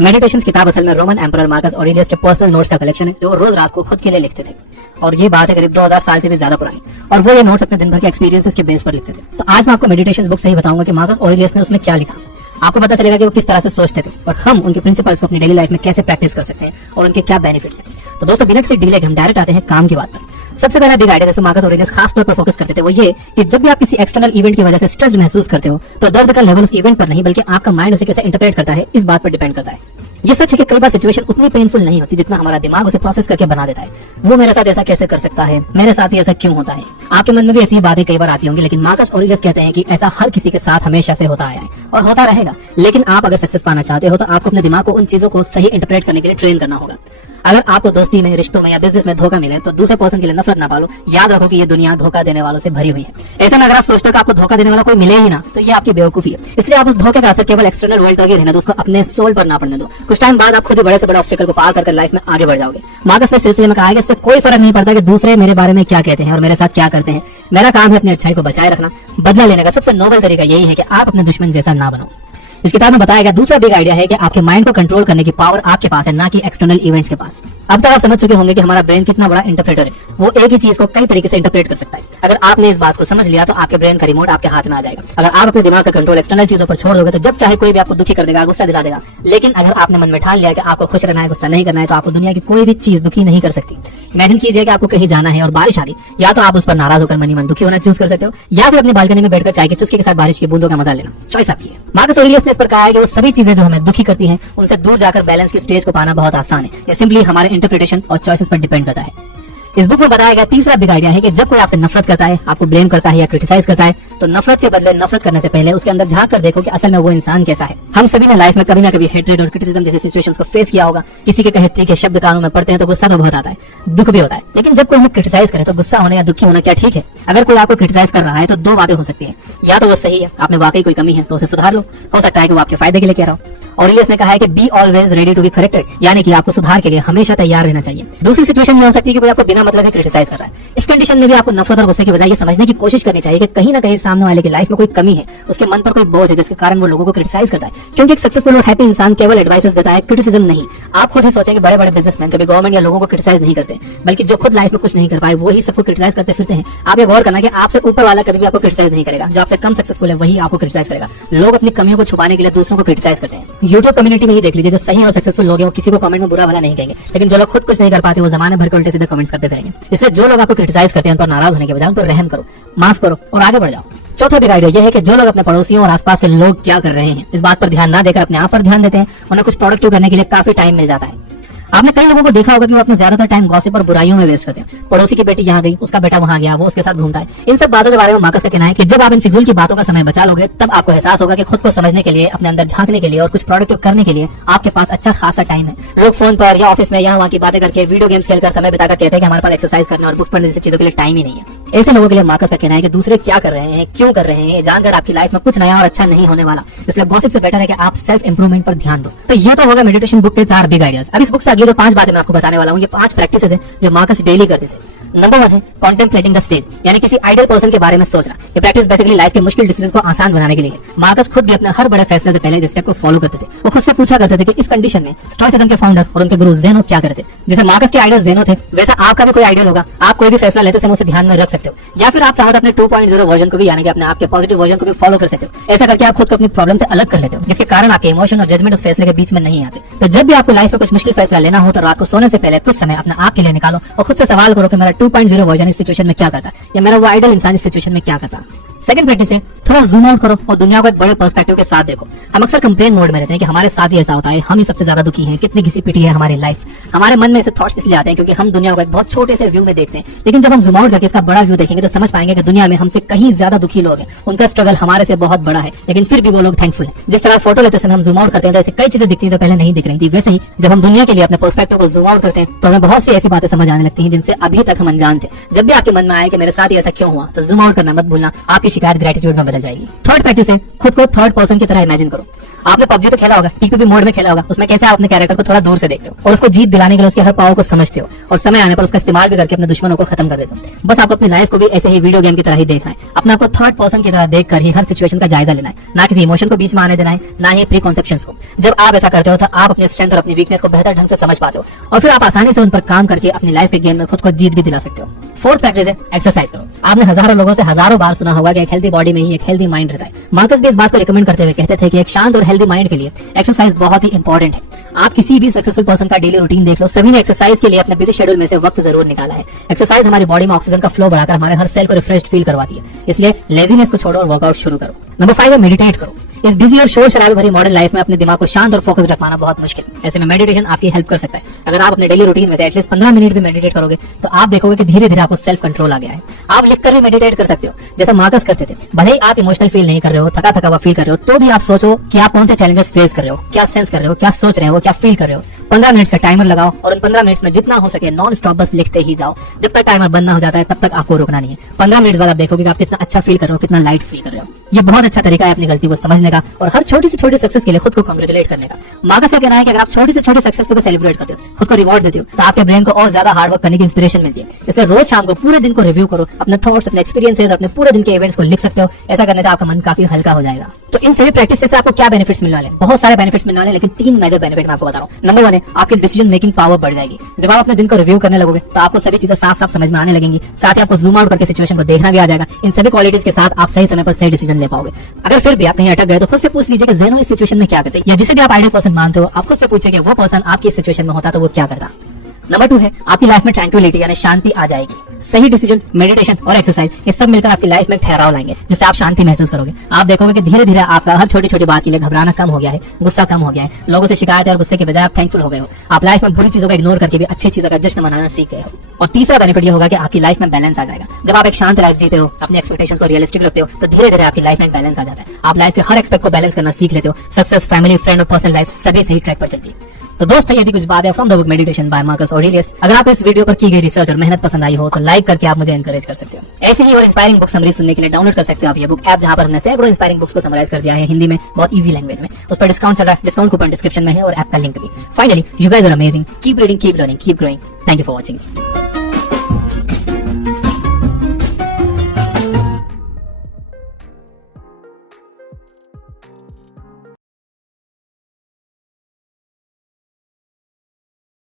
Meditations किताब असल में रोमन एम्परर मार्कस ऑरेलियस के पर्सनल नोट्स का कलेक्शन है जो वो रोज रात को खुद के लिए लिखते थे। और ये बात है करीब 2000 साल से भी ज्यादा पुरानी। और वो ये नोट्स अपने दिन भर के एक्सपीरियंसेस के बेस पर लिखते थे। तो आज मैं आपको मेडिटेशंस बुक से ही बताऊंगा कि मार्कस ऑरेलियस ने उसमें क्या लिखा। आपको पता चलेगा कि वो किस तरह से सोचते थे और हम उनके प्रिंसिपल्स को अपनी डेली लाइफ में कैसे प्रैक्टिस कर सकते हैं और उनके क्या बेनिफिट्स हैं। तो दोस्तों बिना किसी डीले के हम डायरेक्ट आते हैं काम की बात पर। सबसे पहला बिग आइडिया जिसमें मार्कस ऑरेलियस खास तौर पर फोकस करते थे वो ये कि जब भी आप किसी एक्सटर्नल इवेंट की वजह से स्ट्रेस महसूस करते हो तो दर्द का लेवल उस इवेंट पर नहीं बल्कि आपका माइंड उसे कैसे इंटरप्रेट करता है इस बात पर डिपेंड करता है। ये सच है कि कई बार सिचुएशन उतनी पेनफुल नहीं होती जितना हमारा दिमाग उसे प्रोसेस करके बना देता है। वो मेरे साथ ऐसा कैसे कर सकता है, मेरे साथ ही ऐसा क्यों होता है। आपके मन में भी ऐसी बातें कई बार आती होंगी, लेकिन मार्कस ऑरेलियस कहते हैं कि ऐसा हर किसी के साथ हमेशा से होता आया है और होता रहेगा। लेकिन आप अगर सक्सेस पाना चाहते हो तो आपको अपने दिमाग को उन चीजों को सही इंटरप्रेट करने के लिए ट्रेन करना होगा। अगर आपको दोस्ती में, रिश्तों में या बिजनेस में धोखा मिले तो दूसरे पर्सन के लिए नफरत ना पालो। याद रखो कि ये दुनिया धोखा देने वालों से भरी हुई है। ऐसा में अगर आप सोचते हो कि आपको धोखा देने वाला कोई मिले ही ना तो ये आपकी बेवकूफी है। इसलिए आप उस धोखे का असर केवल एक्सटर्नल वर्ल्ड पर रहने दो, उसको अपने सोल पर ना पड़ने दो। कुछ टाइम बाद आप खुद ही बड़े से बड़े ऑब्स्टेकल को पार कर लाइफ में आगे बढ़ जाओगे। मार्कस ने सिलसिले में कहा है कि इससे कोई फर्क नहीं पड़ता कि दूसरे मेरे बारे में क्या कहते हैं और मेरे साथ क्या करते हैं। मेरा काम है अपनी अच्छाई को बचाए रखना। बदला लेने का सबसे नोबल तरीका यही है कि आप अपने दुश्मन जैसा ना बनो। इस किताब में बताया गया दूसरा बिग आइडिया है कि आपके माइंड को कंट्रोल करने की पावर आपके पास है, ना कि एक्सटर्नल इवेंट्स के पास। अब तक आप समझ चुके होंगे कि हमारा ब्रेन कितना बड़ा इंटरप्रेटर है। वो एक ही चीज को कई तरीके से इंटरप्रेट कर सकता है। अगर आपने इस बात को समझ लिया तो आपके ब्रेन का रिमोट आपके हाथ में आ जाएगा। अगर आप अपने दिमाग का कंट्रोल एक्सटर्नल चीजों पर छोड़ दोगे तो जब चाहे कोई भी आपको दुखी कर देगा, गुस्सा दिला देगा। लेकिन अगर आपने मन में ठान लिया कि आपको खुश रहना है, गुस्सा नहीं करना है, तो आपको दुनिया की कोई भी चीज दुखी नहीं कर सकती। इमेजिन कीजिए कि आपको कहीं जाना है और बारिश आ रही, या तो आप उस पर नाराज होकर मनी मन दुखी होना चूज कर सकते हो या फिर अपनी बालकनी में बैठकर चाय की चुस्की के साथ बारिश की बूंदों का मजा लेना। चॉइस आपकी है। मार्कस ऑरेलियस ने इस पर कहा है कि वो सभी चीजें जो हमें दुखी करती हैं उनसे दूर जाकर बैलेंस की स्टेज को पाना बहुत आसान है। ये सिंपली हमारे इंटरप्रिटेशन और चॉइसेस पर डिपेंड करता है। इस बुक में बताया गया तीसरा बिग आइडिया है कि जब कोई आपसे नफरत करता है, आपको ब्लेम करता है या क्रिटिसाइज करता है तो नफरत के बदले नफरत करने से पहले उसके अंदर झांक कर देखो कि असल में वो इंसान कैसा है। हम सभी ने लाइफ में कभी ना कभी हेट्रेड और क्रिटिसिज्म जैसी सिचुएशंस को फेस किया होगा। किसी के कहे तीखे शब्द कानों में पड़ते हैं तो गुस्सा तो बहुत आता है, दुख भी होता है। लेकिन जब कोई हमें क्रिटिसाइज करे तो गुस्सा होना या दुखी होना क्या ठीक है? अगर कोई आपको क्रिटिसाइज कर रहा है तो दो बातें हो सकती है। या तो वो सही है, आप में वाकई कोई कमी है तो उसे सुधार लो। हो सकता है कि वो आपके फायदे के लिए कह रहा हो। ऑरेलियस ने कहा है कि be always ready to be corrected, यानी कि आपको सुधार के लिए हमेशा तैयार रहना चाहिए। दूसरी सिचुएशन ये हो सकती है कि कोई आपको बिना मतलब के क्रिटिसाइज कर रहा है। इस कंडीशन में भी आपको नफरत और गुस्से की बजाय ये समझने की कोशिश करनी चाहिए कि कहीं ना कहीं सामने वाले की लाइफ में कोई कमी है, उसके मन पर कोई बोझ है जिसके कारण वो लोगों को क्रिटिसाइज करता है। क्योंकि एक सक्सेसफुल और हैप्पी इंसान केवल एडवाइसेस देता है, क्रिटिसिज्म नहीं। आप खुद ही सोचें कि बड़े बड़े बिजनेसमैन कभी गवर्नमेंट या लोगों को क्रिटिसाइज नहीं करते, बल्कि जो खुद लाइफ में कुछ नहीं कर पाए वही सबको क्रिटिसाइज करते फिरते हैं। आप ये गौर करना कि आपसे ऊपर वाला कभी भी आपको क्रिटिसाइज नहीं करेगा। जो आपसे कम सक्सेसफुल है वही आपको क्रिटिसाइज करेगा। लोग अपनी कमियों को छुपाने के लिए दूसरों को क्रिटिसाइज करते हैं। यूट्यूब कम्युनिटी में ही देख लीजिए, जो सही और सक्सेसफुल लोग हैं वो किसी को कमेंट में बुरा भला नहीं कहेंगे, लेकिन जो लोग खुद कुछ नहीं कर पाते वो जमाने भर के उल्टे सीधे कमेंट्स करते रहेंगे। इसलिए जो लोग आपको क्रिटिसाइज करते हैं उन पर नाराज होने के बजाय उन पर रहम करो, माफ करो और आगे बढ़ जाओ। चौथा बिग आइडिया यह है कि जो लोग अपने पड़ोसियों और आसपास के लोग क्या कर रहे हैं इस बात पर ध्यान ना देकर अपने आप पर ध्यान देते हैं, उन्हें कुछ प्रोडक्टिव करने के लिए काफी टाइम मिल जाता है। आपने कई लोगों को देखा होगा कि वो अपना ज्यादातर टाइम गॉसिप और बुराइयों में वेस्ट करते हैं। पड़ोसी की बेटी यहाँ गई, उसका बेटा वहाँ गया, वो उसके साथ घूमता है। इन सब बातों के बारे में मार्कस का कहना है कि जब आप इन फिजूल की बातों का समय बचा लोगे तब आपको एहसास होगा कि खुद को समझने के लिए, अपने अंदर झांकने के लिए और कुछ प्रोडक्टिव करने के लिए आपके पास अच्छा खासा टाइम है। लोग फोन पर या ऑफिस में यहाँ वहाँ की बातें करके, वीडियो गेम्स खेलकर समय बिताकर कहते हैं कि हमारे पास एक्सरसाइज करने और बुक्स पढ़ने जैसी चीजों के लिए टाइम ही नहीं है। ऐसे लोगों के लिए मार्कस का कहना है कि दूसरे क्या कर रहे हैं, क्यों कर रहे हैं, जानकर आपकी लाइफ में कुछ नया और अच्छा नहीं होने वाला। इसलिए गॉसिप से बेटर है कि आप सेल्फ इंप्रूवमेंट पर ध्यान दो। तो ये तो होगा मेडिटेशन बुक के 4 बिग आइडियाज। अब इस बुक से अगली जो 5 बातें मैं आपको बताने वाला हूँ, ये 5 प्रैक्टिसेस हैं जो मार्कस डेली करते थे। नंबर 1 है कॉन्टेम्पलेटिंग द स्टेज, यानी किसी आइडियल पर्सन के बारे में सोचना। ये प्रैक्टिस बेसिकली लाइफ के मुश्किल डिसीजंस को आसान बनाने के लिए है। मार्कस खुद भी अपने हर बड़े फैसले से पहले इस स्टेप को फॉलो करते थे। वो खुद से पूछा करते थे कि इस कंडीशन में स्टोइसिज्म के फाउंडर और उनके गुरु ज़ेनो क्या करते थे। जैसे मार्कस के आइडियल ज़ेनो थे, वैसा आपका भी कोई आइडियल होगा। आप कोई भी फैसला लेते समय उसे ध्यान में रख सकते हो, या फिर आप चाहो तो अपने 2.0 वर्जन को भी, यानी कि अपने आपके पॉजिटिव वर्जन को भी फॉलो कर सकते हो। ऐसा करके आप खुद को अपनी प्रॉब्लम से अलग कर लेते हो, जिसके कारण आपके इमोशन और जजमेंट उस फैसले के बीच में नहीं आते। तो जब भी आपको लाइफ में कुछ मुश्किल फैसला लेना हो तो रात को सोने से पहले कुछ समय अपने आप के लिए निकालो और खुद से सवाल करो कि मेरा 2.0 वर्जन इस सिचुएशन में क्या करता या मेरा वो आइडियल इंसान इस सिचुएशन में क्या करता। सेकंड प्रैक्टिस है थोड़ा जूम आउट करो और दुनिया को एक बड़े पर्सपेक्टिव के साथ देखो। हम अक्सर कंप्लेन मोड में रहते हैं कि हमारे साथ ही ऐसा होता है, हम ही सबसे ज्यादा दुखी हैं, कितनी घिसी पिटी है हमारी लाइफ। हमारे मन में ऐसे थॉट्स इसलिए आते हैं क्योंकि हम दुनिया को एक बहुत छोटे से व्यू में देखते हैं। लेकिन जब हम जूम आउट करके इसका बड़ा व्यू देखेंगे तो समझ पाएंगे कि दुनिया में हमसे कहीं ज्यादा दुखी लोग हैं, उनका स्ट्रगल हमारे से बहुत बड़ा है, लेकिन फिर भी वो लोग थैंकफुल हैं। जिस तरह फोटो लेते समय हम जूम आउट करते हैं तो ऐसी कई चीजें दिखती हैं जो पहले नहीं दिख रही थी, वैसे ही जब हम दुनिया के लिए अपने पर्सपेक्टिव को जूम आउट करते हैं तो हमें बहुत सी ऐसी बातें समझ आने लगती हैं जिनसे अभी तक हम अनजान थे। जब भी आपके मन में आए कि मेरे साथ ही ऐसा क्यों हुआ तो जूम आउट करना मत भूलना। आपकी आपकी शिकायत ग्रेटिट्यूड में बदल जाएगी। थर्ड प्रैक्टिस है, खुद को थर्ड पर्सन की तरह इमेजिन करो। आपने पबजी तो खेला होगा, टीपीपी मोड में खेला होगा, उसमें कैसे आप अपने कैरेक्टर को थोड़ा दूर से देखते हो और उसको जीत दिलाने के लिए उसके हर पावर को समझते हो और समय आने पर उसका इस्तेमाल भी करके अपने दुश्मनों को खत्म कर देते हो। बस आपको अपनी लाइफ को भी ऐसे ही वीडियो गेम की तरह ही देखना है, अपने आपको थर्ड पर्सन की तरह देखकर ही हर सिचुएशन का जायजा लेना है, ना किसी इमोशन को बीच में आने देना है, ना ही प्री कॉन्सेप्शंस को। जब आप ऐसा करते हो तो आप अपने स्ट्रेंथ और अपनी वीकनेस को बेहतर ढंग से समझ पाते हो और फिर आप आसानी से उन पर काम करके अपनी लाइफ के गेम में खुद को जीत भी दिला सकते हो। फोर्थ प्रैक्टिस है एक्सरसाइज करो। आपने हजारों लोगों से हजारों बार सुना होगा कि एक हेल्दी बॉडी में ही एक हेल्दी माइंड रहता है। मार्कस भी इस बात को रिकमेंड करते हुए कहते थे कि एक शांत और हेल्दी माइंड के लिए एक्सरसाइज बहुत ही इंपॉर्टेंट है। आप किसी भी सक्सेसफुल पर्सन का डेली रूटीन देख लो, सभी ने एक्सरसाइज के लिए अपने बिजी शेड्यूल में से वक्त जरूर निकाला है। एक्सरसाइज हमारी बॉडी में ऑक्सीजन का फ्लो बढ़ाकर हमारे हर सेल को रिफ्रेश्ड फील करवाती है, इसलिए लेजीनेस को छोड़ो और वर्कआउट शुरू करो। नंबर 5 है मेडिटेट करो। इस बिजी और शोर शराबे भरी मॉडर्न लाइफ में अपने दिमाग को शांत और फोकस रख पाना बहुत मुश्किल है। ऐसे में मेडिटेशन आपकी हेल्प कर सकता है। अगर आप अपने डेली रूटीन में से एटलीस्ट 15 मिनट भी मेडिटेट करोगे तो आप देखोगे कि धीरे धीरे आपको सेल्फ कंट्रोल आ गया है। आप लिखकर भी मेडिटेट कर सकते हो, जैसा मार्कस करते थे। भले ही आप इमोशनल फील नहीं कर रहे हो, थका थका हुआ फील कर रहे हो, तो भी आप सोचो कि आप कौन से चैलेंजेस फेस कर रहे हो, क्या सेंस कर रहे हो, क्या सोच रहे हो, क्या फील कर रहे हो। 15 मिनट का टाइमर लगाओ और उन 15 मिनट्स में जितना हो सके नॉन स्टॉप बस लिखते ही जाओ। जब तक टाइमर बंद ना हो जाता है तब तक आपको रुकना नहीं है। 15 मिनट बाद आप देखोगे कि आप कितना अच्छा फील कर रहे हो, कितना लाइट फील कर रहे हो। ये बहुत अच्छा तरीका है अपनी गलती को समझने का और हर छोटी से छोटी सक्सेस के लिए खुद को कांग्रेचुलेट करने का। मार्कस का कहना है कि अगर आप छोटी से छोटी सक्सेस को भी सेलिब्रेट करते हो, खुद को रिवॉर्ड देते हो, तो आपके ब्रेन को और ज्यादा हार्ड वर्क करने की इंस्पिरेशन मिलती है। इसलिए रोज शाम को पूरे दिन को रिव्यू करो, अपने थॉट्स, अपने एक्सपीरियंसेस, अपने पूरे दिन के इवेंट्स को लिख सकते हो। ऐसा करने से आपका मन काफी हल्का हो जाएगा। तो इन सभी प्रैक्टिस से आपको क्या बेनिफिट्स मिलने वाले हैं? बहुत सारे बेनिफिट्स मिलने वाले हैं, लेकिन 3 मेजर बेनिफिट मैं आपको बता रहा हूँ। नंबर 1 है आपकी डिसीजन मेकिंग पावर बढ़ जाएगी। जब आप अपने दिन को रिव्यू करने लगोगे तो आपको सभी चीजें साफ साफ समझ में आने लगेंगी। साथ ही आपको जूम आउट करके सिचुएशन को देखना भी आ जाएगा। इन सभी क्वालिटीज के साथ आप सही समय पर सही डिसीजन ले पाओगे। अगर फिर भी आप कहीं अटक गए तो खुद से पूछ लीजिए कि ज़ेनो इस सिचुएशन में क्या करते, या जिसे भी आप आइडियल पर्सन मानते हो आप खुद से पूछिए कि वो पर्सन आपकी इस सिचुएशन में होता तो वो क्या करता। नंबर 2 है आपकी लाइफ में ट्रैंक्विलिटी यानी शांति आ जाएगी। सही डिसीजन, मेडिटेशन और एक्सरसाइज ये सब मिलकर आपकी लाइफ में ठहराव लाएंगे, जिससे आप शांति महसूस करोगे। आप देखोगे कि धीरे धीरे आपका हर छोटी छोटी बात के लिए घबराना कम हो गया है, गुस्सा कम हो गया है, लोगों से शिकायत और गुस्से के बजाय आप थैंकफुल हो गए हो। आप लाइफ में बुरी चीजों को इग्नोर करके भी अच्छी चीजों का जश्न मनाना सीख गए हो। और तीसरा बेनिफिट ये होगा कि आपकी लाइफ में बैलेंस आ जाएगा। जब आप एक शांत लाइफ जीते हो, अपने एक्सपेक्टेशंस को रियलिस्टिक रखते हो, तो धीरे धीरे आपकी लाइफ में एक बैलेंस आ जाता है। आप लाइफ के हर एक्सपेक्ट को बैलेंस करना सीख लेते हो। सक्सेस, फैमिली, फ्रेंड और पर्सनल लाइफ सभी सही ट्रैक पर चलती है। तो दोस्तों यदि कुछ बात है from the book meditation bye Marcus Aurelius. अगर आपको इस वीडियो पर की गई रिसर्च और मेहनत पसंद आई हो तो लाइक करके आप मुझे एनकरेज कर सकते हो। ऐसी ही और इंस्पायरिंग बुक समरी सुनने के लिए डाउनलोड कर सकते हो आप ये बुक ऐप, जहां पर हमने सैकड़ों इंस्पायरिंग बुक्स को समराइज कर दिया है हिंदी में, बहुत इजी लैंग्वेज में। उस पर डिस्काउंट चल रहा है, डिस्काउंट कूपन डिस्क्रिप्शन में है और ऐप का लिंक भी। Finally, you guys are amazing, keep reading, keep learning, keep growing. Thank you for watching.